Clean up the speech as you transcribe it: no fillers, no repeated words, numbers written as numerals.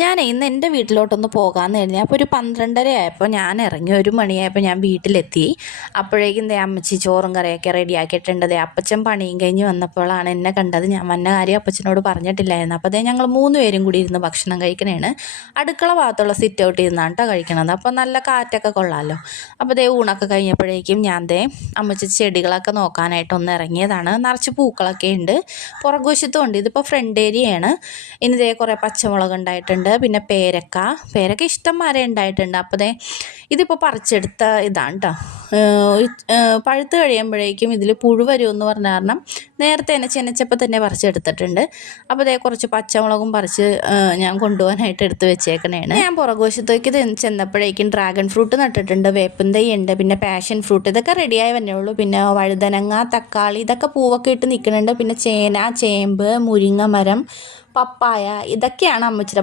ഞാൻ ഇന്ന് എൻ്റെ വീട്ടിലോട്ടൊന്ന് പോകാമെന്ന് കരുതി. അപ്പോൾ ഒരു 12:30 ആയപ്പോൾ ഞാൻ ഇറങ്ങി. 1 മണിയായപ്പോൾ ഞാൻ വീട്ടിലെത്തി. അപ്പോഴേക്കും അമ്മച്ചി ചോറും കറിയൊക്കെ റെഡിയാക്കിയിട്ടുണ്ട്. അപ്പച്ചൻ പണിയും കഴിഞ്ഞ് വന്നപ്പോഴാണ് എന്നെ കണ്ടത്. ഞാൻ വന്ന കാര്യം അപ്പച്ചനോട് പറഞ്ഞിട്ടില്ലായിരുന്നു. അപ്പോൾ ഞങ്ങൾ 3 പേരും കൂടി ഇരുന്ന് ഭക്ഷണം കഴിക്കണേണ്. അടുക്കള ഭാഗത്തുള്ള സിറ്റ് ഔട്ട് ഇരുന്നാണ് കേട്ടോ കഴിക്കണത്. അപ്പോൾ നല്ല കാറ്റൊക്കെ കൊള്ളാമല്ലോ. അപ്പോൾ ഊണൊക്കെ കഴിഞ്ഞപ്പോഴേക്കും ഞാൻ അമ്മച്ചി ചെടികളൊക്കെ നോക്കാനായിട്ട് ഒന്ന് ഇറങ്ങിയതാണ്. നിറച്ച് പൂക്കളൊക്കെ ഉണ്ട്. പുറകുവശത്തും ഉണ്ട്. ഇതിപ്പോൾ ഫ്രണ്ട് ഏരിയയാണ്. ഇനി കുറേ പച്ചമുളക് ഉണ്ടായിട്ടുണ്ട്. പിന്നെ പേരക്ക ഇഷ്ടംമാരെ ഉണ്ടായിട്ടുണ്ട്. അപ്പോൾ ഇതിപ്പോൾ പറിച്ചെടുത്ത ഇതാണ് കേട്ടോ. പഴുത്ത് കഴിയുമ്പോഴേക്കും ഇതിൽ പുഴു വരുമെന്ന് പറഞ്ഞ കാരണം നേരത്തെ തന്നെ ചെനച്ചപ്പോൾ തന്നെ പറിച്ചെടുത്തിട്ടുണ്ട്. അപ്പോൾ കുറച്ച് പച്ചമുളകും പറിച്ച് ഞാൻ കൊണ്ടുപോകാനായിട്ട് എടുത്ത് വെച്ചേക്കണേണ്. ഞാൻ പുറകുവശത്തേക്ക് ചെന്നപ്പോഴേക്കും ഡ്രാഗൺ ഫ്രൂട്ട് നട്ടിട്ടുണ്ട്, വേപ്പിൻ തൈ ഉണ്ട്, പിന്നെ പാഷൻ ഫ്രൂട്ട്, ഇതൊക്കെ റെഡിയായി വന്നേ ഉള്ളൂ. പിന്നെ വഴുതനങ്ങ, തക്കാളി, ഇതൊക്കെ പൂവൊക്കെ ഇട്ട് നിൽക്കുന്നുണ്ട്. പിന്നെ ചേന, ചേമ്പ്, മുരിങ്ങ മരം, പപ്പായ, ഇതൊക്കെയാണ് അമ്മച്ചിയുടെ